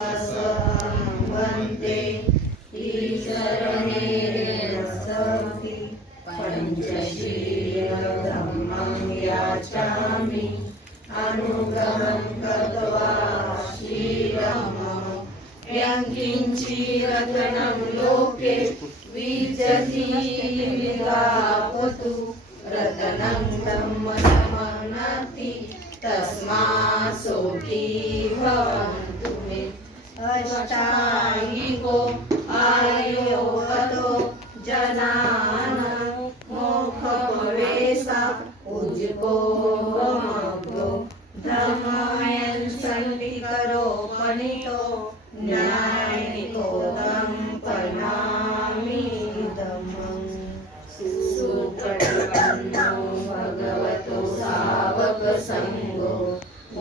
वन्दे ईशरणेरसति पञ्चशीलधम्मं याचामि अनुगमं कृत्वा शीलमः यङ्किञ्चिरतनं लोके विजति विलापतु रतनं धम्ममनति तस्मात् सोऽपि भवन्तु मे अष्टायिको आयोगतो जनानां मोक्षप्रवेशा उज्जको मग्गो धर्मयन् सन्धिकरो पणितो न्यायिको तं परिणामि धम्मं सुपटिपन्नो भगवतो सावकसङ्गो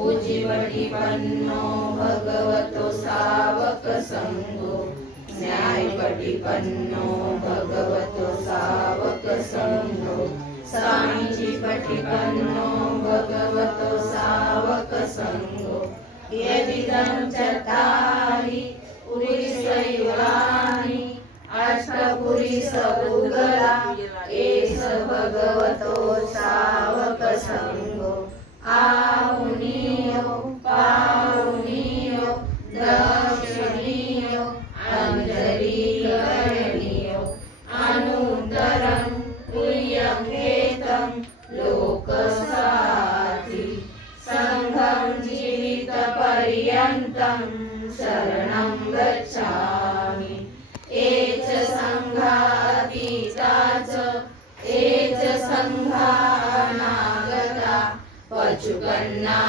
उज्जीवटिपन्नो भगवतो सावकसङ्गो न्यायपटिपन्नो भगवतो सावकसङ्गो सामीचीपटिपन्नो भगवतो सावकसङ्गो यदिदं चत्वारि पुरीशैवानि अष्टपुरीशभूगला एष भगवतो सावकसङ्गो आहुनीयो पाहुनीयो दर्शनीयो अञ्जलिकरणीयो अनन्तरं प्रियङ्केतं लोकसाति सङ्घं जीवितपर्यन्तं शरणं गच्छामि एच सङ्घातीता च एच सङ्घानागता पशुकन्ना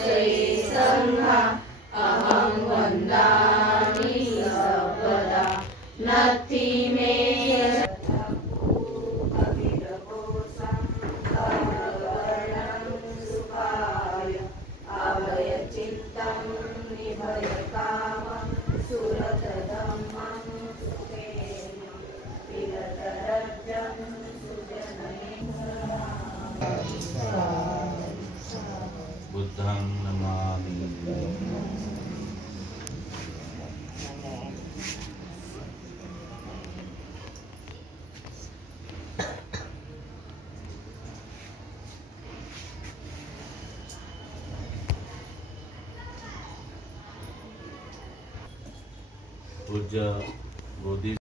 च ये सङ्घा अहं वन्दामि सर्वदा नत्थि मे सुखाय अभयचित्तं निभयकामं सुरतधम्मं सुखेन पिरतरजं बुद्धं नमामि। पूज्य बोधि